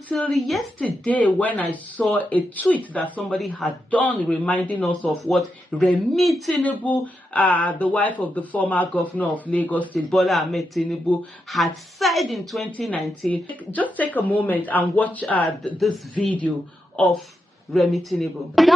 until yesterday when I saw a tweet that somebody had done reminding us of what Remi Tinubu, the wife of the former governor of Lagos State, Bola Ahmed Tinubu, had said in 2019. Just take a moment and watch this video of Remi Tinubu. That's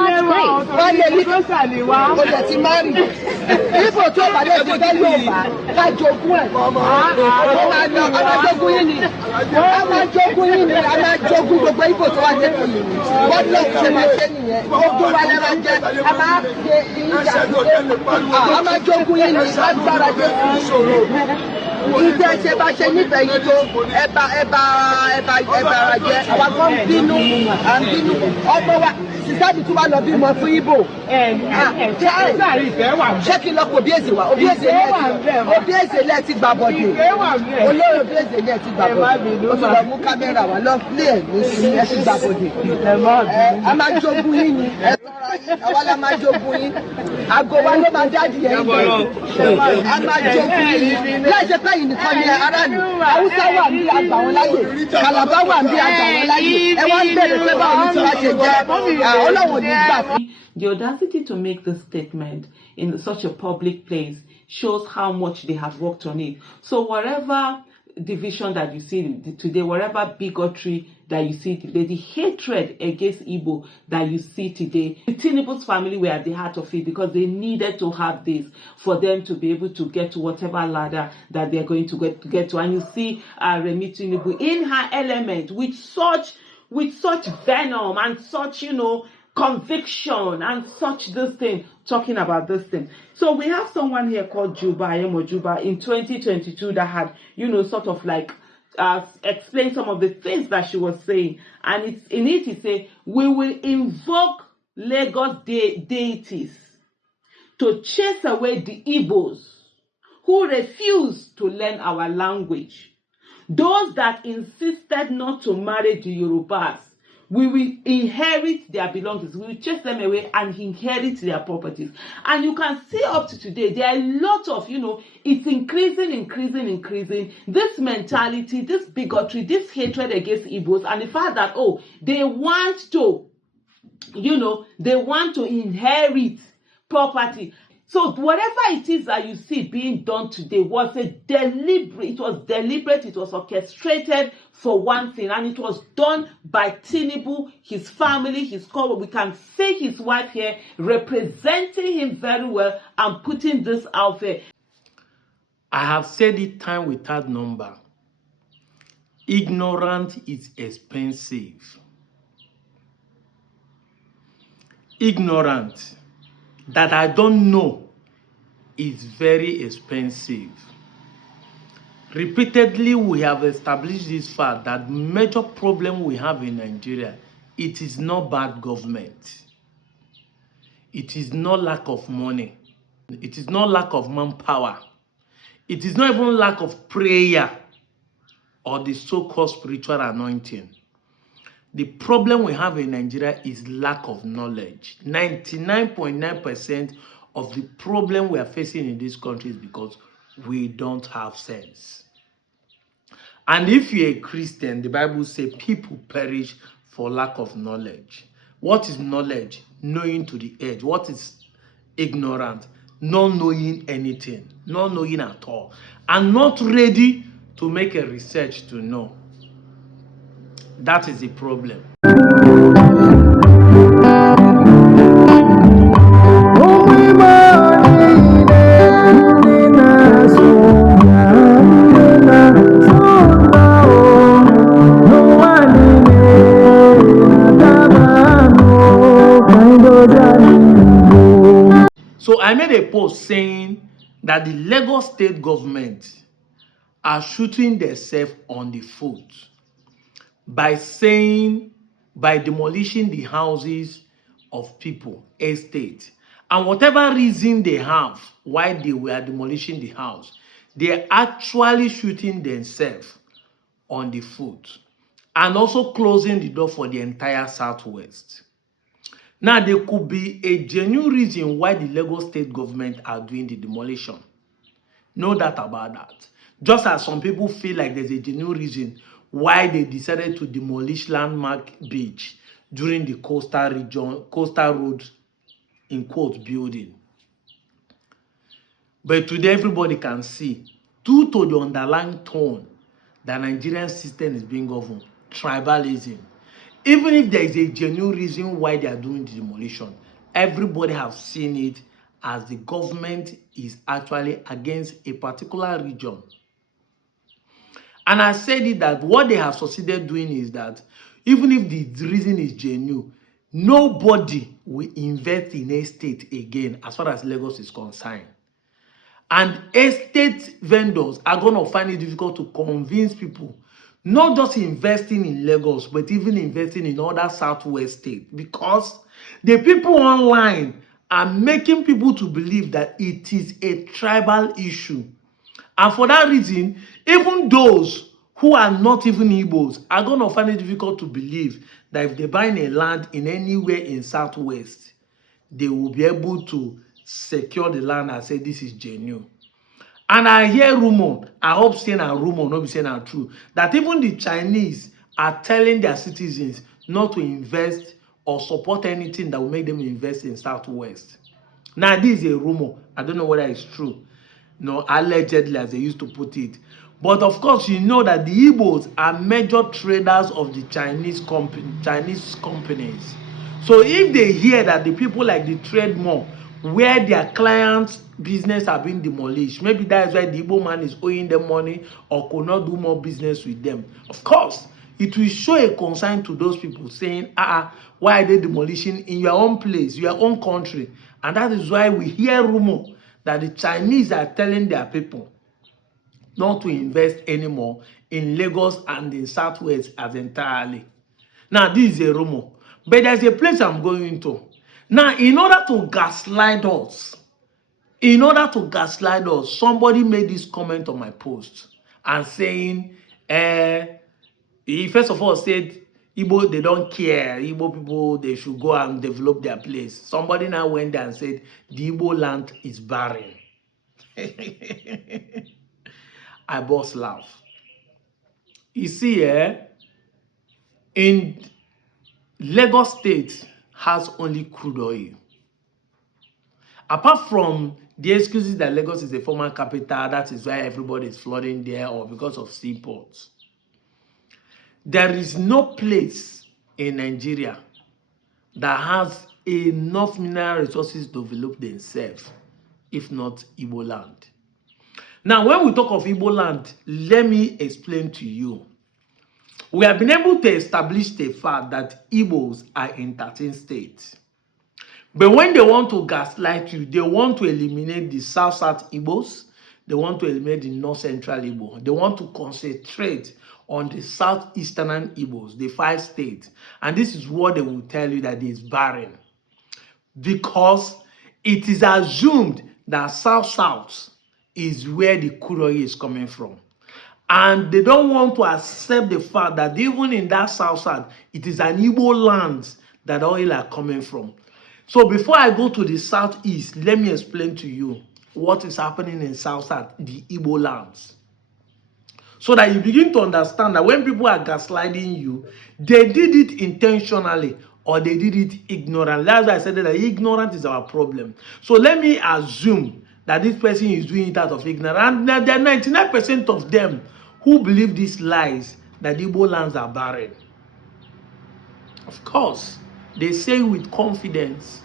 The audacity to make this statement in such a public place shows how much they have worked on it. So whatever division that you see today, whatever bigotry that you see today, the hatred against Igbo that you see today, the Tinubu's family were at the heart of it because they needed to have this for them to be able to get to whatever ladder that they're going to get to. And you see Remi Tinubu in her element with such venom and such, conviction and such this thing, talking about this thing. So we have someone here called Juba in 2022 that had, sort of like explain some of the things that she was saying. And it's in it, he say, we will invoke Lagos deities to chase away the Igbos who refuse to learn our language. Those that insisted not to marry the Yorubas, we will inherit their belongings. We will chase them away and inherit their properties. And you can see up to today, there are a lot of, it's increasing. This mentality, this bigotry, this hatred against Igbos, and the fact that, they want to inherit property. So whatever it is that you see being done today was deliberate, it was orchestrated for one thing, and it was done by Tinubu, his family, his core. We can see his wife here representing him very well and putting this out there. I have said it time without number. Ignorance is expensive. Ignorance that I don't know is very expensive. Repeatedly, we have established this fact that major problem we have in Nigeria, it is not bad government. It is not lack of money. It is not lack of manpower. It is not even lack of prayer or the so-called spiritual anointing. The problem we have in Nigeria is lack of knowledge. 99.9% of the problem we are facing in this country is because we don't have sense. And if you're a Christian, the Bible says people perish for lack of knowledge. What is knowledge? Knowing to the edge. What is ignorance? Not knowing anything, not knowing at all, and not ready to make a research to know. That is the problem. So I made a post saying that the Lagos state government are shooting themselves on the foot by demolishing the houses of people, estate, and whatever reason they have why they were demolishing the house, they are actually shooting themselves on the foot and also closing the door for the entire Southwest. Now, there could be a genuine reason why the Lagos state government are doing the demolition. No doubt about that. Just as some people feel like there's a genuine reason why they decided to demolish landmark beach during the coastal road in quote building. But today everybody can see, due to the underlying tone, the Nigerian system is being governed, tribalism. Even if there is a genuine reason why they are doing the demolition, everybody has seen it as the government is actually against a particular region. And I said it that what they have succeeded doing is that even if the reason is genuine, nobody will invest in a state again as far as Lagos is concerned. And estate vendors are going to find it difficult to convince people not just investing in Lagos, but even investing in other southwest states, because the people online are making people to believe that it is a tribal issue. And for that reason, even those who are not even Igbos are going to find it difficult to believe that if they buy a land in anywhere in southwest, they will be able to secure the land and say this is genuine. And I hear rumor, I hope saying a rumor, not be saying a true, that even the Chinese are telling their citizens not to invest or support anything that will make them invest in Southwest. Now, this is a rumor. I don't know whether it's true. No, allegedly, as they used to put it. But of course, you know that the Igbos are major traders of the Chinese companies. So if they hear that the people like the trade more, where their clients' business are being demolished, maybe that's why the Igbo man is owing them money or could not do more business with them. Of course, it will show a concern to those people saying, why are they demolishing in your own place, your own country? And that is why we hear rumor that the Chinese are telling their people not to invest anymore in Lagos and in Southwest as entirely. Now, this is a rumor, but there's a place I'm going to. Now, in order to gaslight us, somebody made this comment on my post and saying, he first of all said, Igbo, they don't care. Igbo people, they should go and develop their place. Somebody now went there and said, the Igbo land is barren. I burst laugh. You see, in Lagos State has only crude oil. Apart from the excuses that Lagos is a former capital, that is why everybody is flooding there, or because of seaports. There is no place in Nigeria that has enough mineral resources to develop themselves, if not Igbo land. Now, when we talk of Igbo land, let me explain to you. We have been able to establish the fact that Igbos are in 13 states. But when they want to gaslight you, they want to eliminate the South-South Igbos. They want to eliminate the North-Central Igbo. They want to concentrate on the Southeastern Igbos, the 5 states. And this is what they will tell you that is barren. Because it is assumed that South-South is where the crude oil is coming from. And they don't want to accept the fact that even in that South-South, it is an Igbo land that oil are coming from. So before I go to the Southeast, let me explain to you what is happening in South-South, the Igbo lands. So that you begin to understand that when people are gaslighting you, they did it intentionally or they did it ignorantly. That's why I said that ignorance is our problem. So let me assume that this person is doing it out of ignorance. And there are 99% of them who believe these lies that Igbo lands are barren. Of course, they say with confidence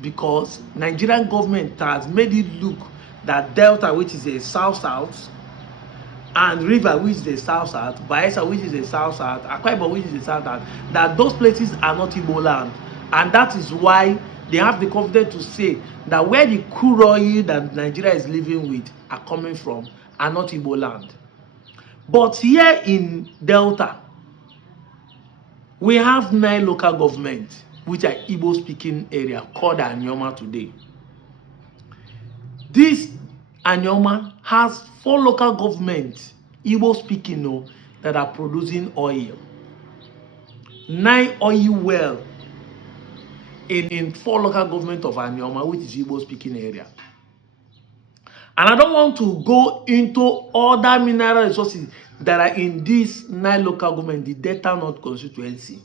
because Nigerian government has made it look that Delta, which is a South-South, and River, which is a South-South, Bayelsa, which is a South-South, Akwa Ibom, which is a South-South, that those places are not Igbo land. And that is why they have the confidence to say that where the crude oil that Nigeria is living with are coming from are not Igbo land. But here in Delta, we have 9 local governments which are Igbo-speaking area called Anyoma today. This Anyoma has 4 local governments, Igbo-speaking, that are producing oil. 9 oil wells in 4 local governments of Anyoma, which is Igbo-speaking area. And I don't want to go into other mineral resources that are in this 9 local government, the Delta North constituency.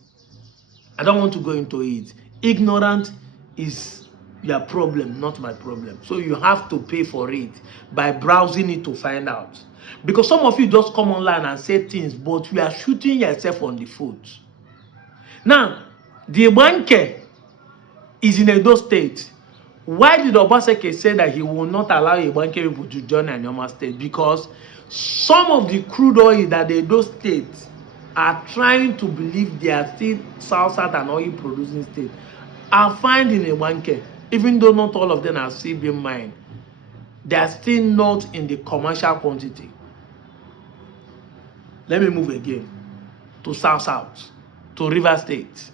I don't want to go into it. Ignorant is your problem, not my problem. So you have to pay for it by browsing it to find out. Because some of you just come online and say things, but you are shooting yourself on the foot. Now, the Banke is in Edo State. Why did Obaseki say that he will not allow Banke people to join Anyoma State? Because some of the crude oil that the Edo State are trying to believe they are still South and oil producing state are found in Banke, even though not all of them are still being mined. They are still not in the commercial quantity. Let me move again to South, to River State.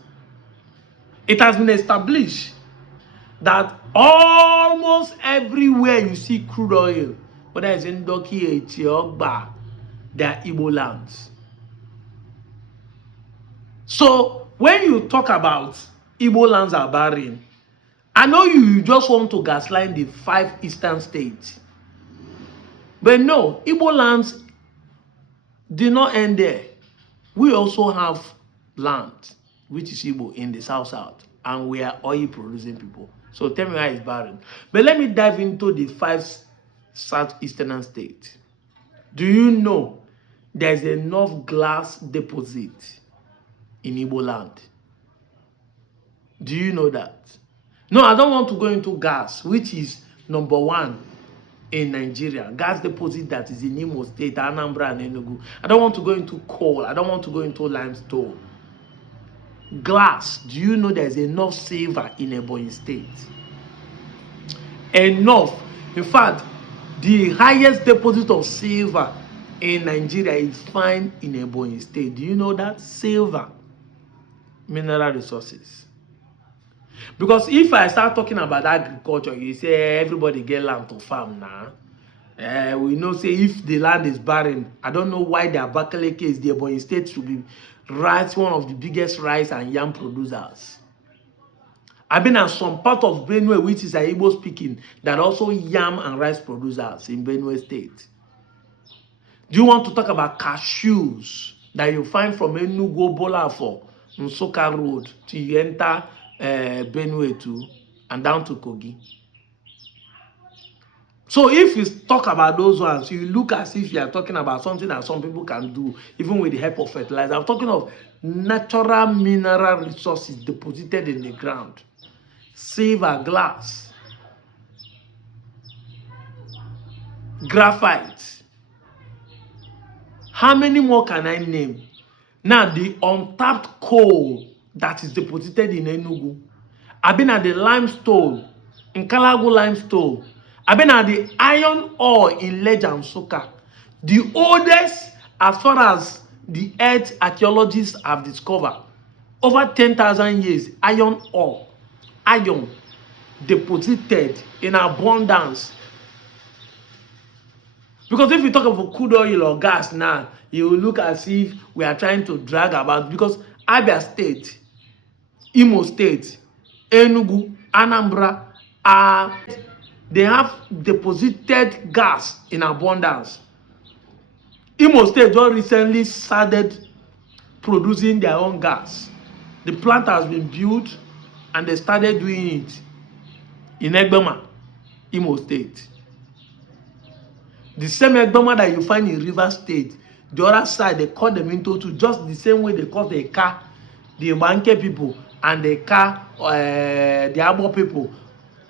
It has been established that almost everywhere you see crude oil, whether it's in Doki, Etiogba, they are Igbo lands. So when you talk about Igbo lands are barren, I know you just want to gaslight the 5 eastern states. But no, Igbo lands did not end there. We also have land, which is Igbo in the south, and we are oil producing people. So tell me why it's barren. But let me dive into the 5 southeastern states. Do you know there's enough glass deposit in Igbo land? Do you know that? No, I don't want to go into gas, which is number 1 in Nigeria. Gas deposit that is in Imo State, Anambra, and Enugu. I don't want to go into coal. I don't want to go into limestone. Glass. Do you know there's enough silver in Ebonyi State? Enough. In fact, the highest deposit of silver in Nigeria is found in Ebonyi State. Do you know that? Silver. Mineral resources. Because if I start talking about agriculture, you say everybody get land to farm now. We know say if the land is barren, I don't know why the Abakaliki is the Ebonyi State should be one of the biggest rice and yam producers. I've been at some part of Benue, which is Igbo speaking, that also yam and rice producers in Benue State. Do you want to talk about cashews that you find from Enugu Bolafo, Nsoka Road, to you enter Benue too, and down to Kogi? So if you talk about those ones, you look as if you are talking about something that some people can do, even with the help of fertilizer. I'm talking of natural mineral resources deposited in the ground. Silver, glass, graphite. How many more can I name? Now, the untapped coal that is deposited in Enugu. I've been at the limestone, in Kalagu limestone. I've been at the iron ore in Leja and Soka. The oldest, as far as the earth archaeologists have discovered, over 10,000 years, iron ore, iron deposited in abundance. Because if you talk about crude oil or gas now, you will look as if we are trying to drag about, because Abia State, Imo State, Enugu, Anambra they have deposited gas in abundance. Imo State just recently started producing their own gas. The plant has been built and they started doing it in Egbema, Imo State. The same Egbema that you find in River State, the other side they cut them into two, just the same way they cut the car, the Banke people, and the car, the Abo people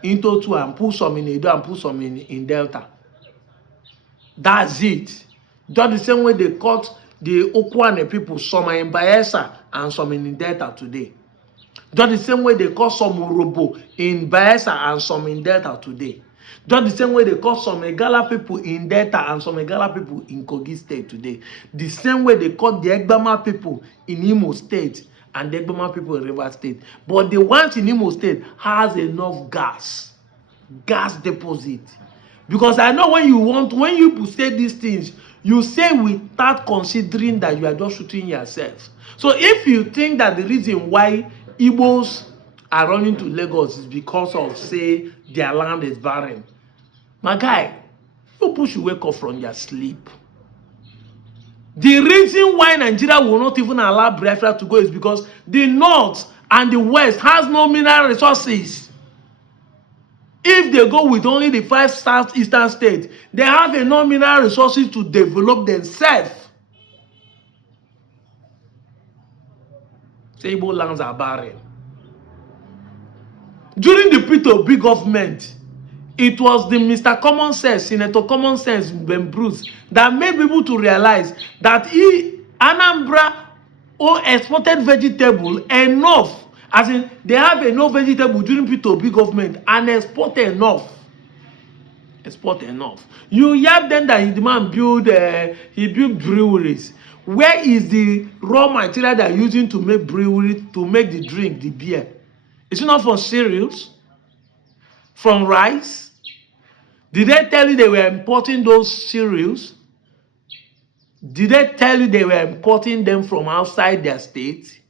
into two, and put some in Edo and put some in Delta. That's it. Just the same way they cut the Okwane people, some are in Bayelsa and some in Delta today. Just the same way they cut some Urobo in Bayelsa and some in Delta today. Just the same way they cut some Egala people in Delta and some Egala people in Kogi State today. The same way they cut the Egbama people in Imo State and the Egbama people in River State. But the ones in Imo State has enough gas deposit. Because I know when you say these things, you say without considering that you are just shooting yourself. So if you think that the reason why Igbos are running to Lagos is because of, say, their land is barren, my guy, you push you wake up from your sleep. The reason why Nigeria will not even allow Biafra to go is because the North and the West has no mineral resources. If they go with only the 5 southeastern states, they have enough mineral resources to develop themselves. Say Igbo lands are barren. During the P2B government, it was the Mr. Common Sense, Senator Common Sense, Ben Bruce, that made people to realize that Anambra exported vegetable enough, as in they have enough vegetable during P2B government and export enough. Export enough. You hear then that the man build breweries. Where is the raw material they are using to make brewery, to make the drink, the beer? Is it not from cereals? From rice? Did they tell you they were importing those cereals? Did they tell you they were importing them from outside their state?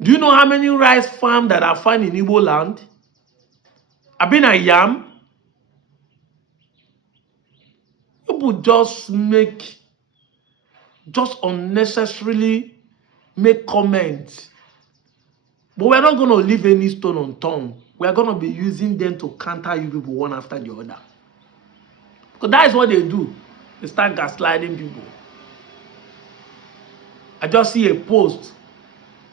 Do you know how many rice farms that are found in Igbo land? I've been a yam. People just unnecessarily make comments. But we're not going to leave any stone unturned. We are going to be using them to counter you people one after the other. Because that is what they do. They start gaslighting people. I just see a post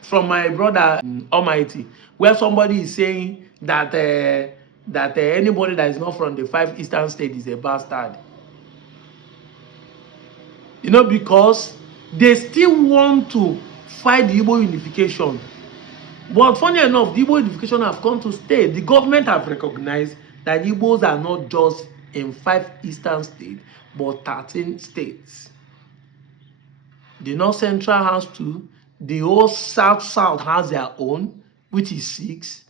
from my brother Almighty where somebody is saying that anybody that is not from the 5 eastern states is a bastard. You know, because they still want to fight the Igbo unification. But funny enough, the Igbo unification have come to stay. The government have recognized that Igbos are not just in 5 eastern states, but 13 states. The North Central has 2. The whole South has their own, which is 6.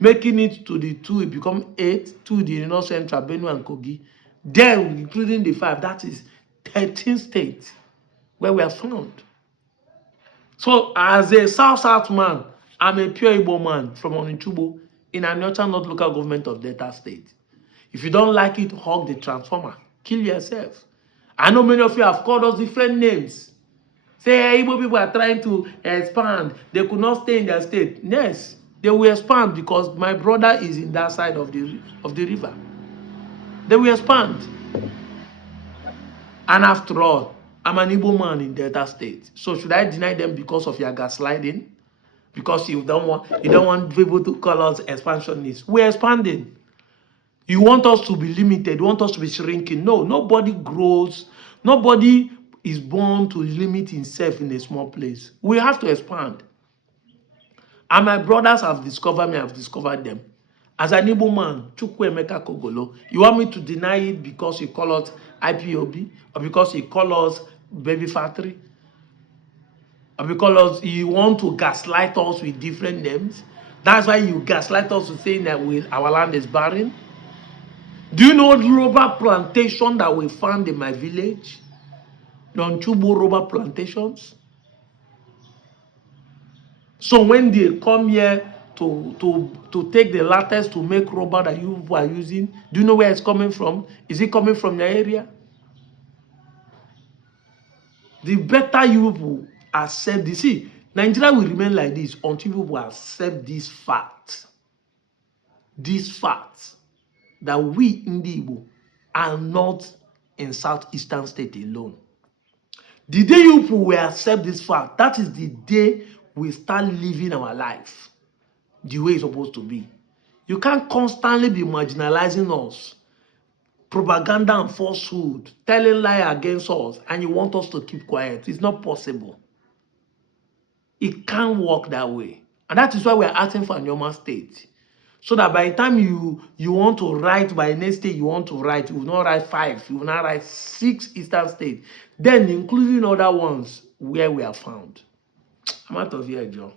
Making it to the 2, it becomes 8. 2, the North Central, Benue and Kogi. Then, including the 5, that is 13 states where we are found. So, as a South man, I'm a pure Igbo man from Onitshubo in Anyocha North local government of Delta State. If you don't like it, hug the transformer. Kill yourself. I know many of you have called us different names. Say, hey, Igbo people are trying to expand. They could not stay in their state. Yes, they will expand because my brother is in that side of the river. They will expand. And after all, I'm an Igbo man in Delta State. So should I deny them because of your gaslighting? Because you don't want people to call us expansionists. We're expanding. You want us to be limited. You want us to be shrinking. No, nobody grows. Nobody is born to limit himself in a small place. We have to expand. And my brothers have discovered me. I've discovered them. As an Igbo man, Chukwuemeka Kogolo, you want me to deny it because you call us IPOB? Or because you call us Baby Factory? Or because you want to gaslight us with different names? That's why you gaslight us to saying that our land is barren? Do you know rubber plantation that we found in my village? Non-Chubo rubber plantations? So when they come here to take the latex to make rubber that you are using, do you know where it's coming from? Is it coming from your area? The better you people accept this. See, Nigeria will remain like this until people accept this fact. This fact that we in the Igbo are not in southeastern state alone. The day you people will accept this fact, that is the day we start living our life the way it's supposed to be. You can't constantly be marginalizing us, propaganda and falsehood, telling lie against us, and you want us to keep quiet. It's not possible. It can't work that way. And that is why we're asking for a normal state. So that by the time you want to write, by next state you want to write, you will not write 5, you will not write 6 eastern states, then including other ones where we are found. I'm out of here, John.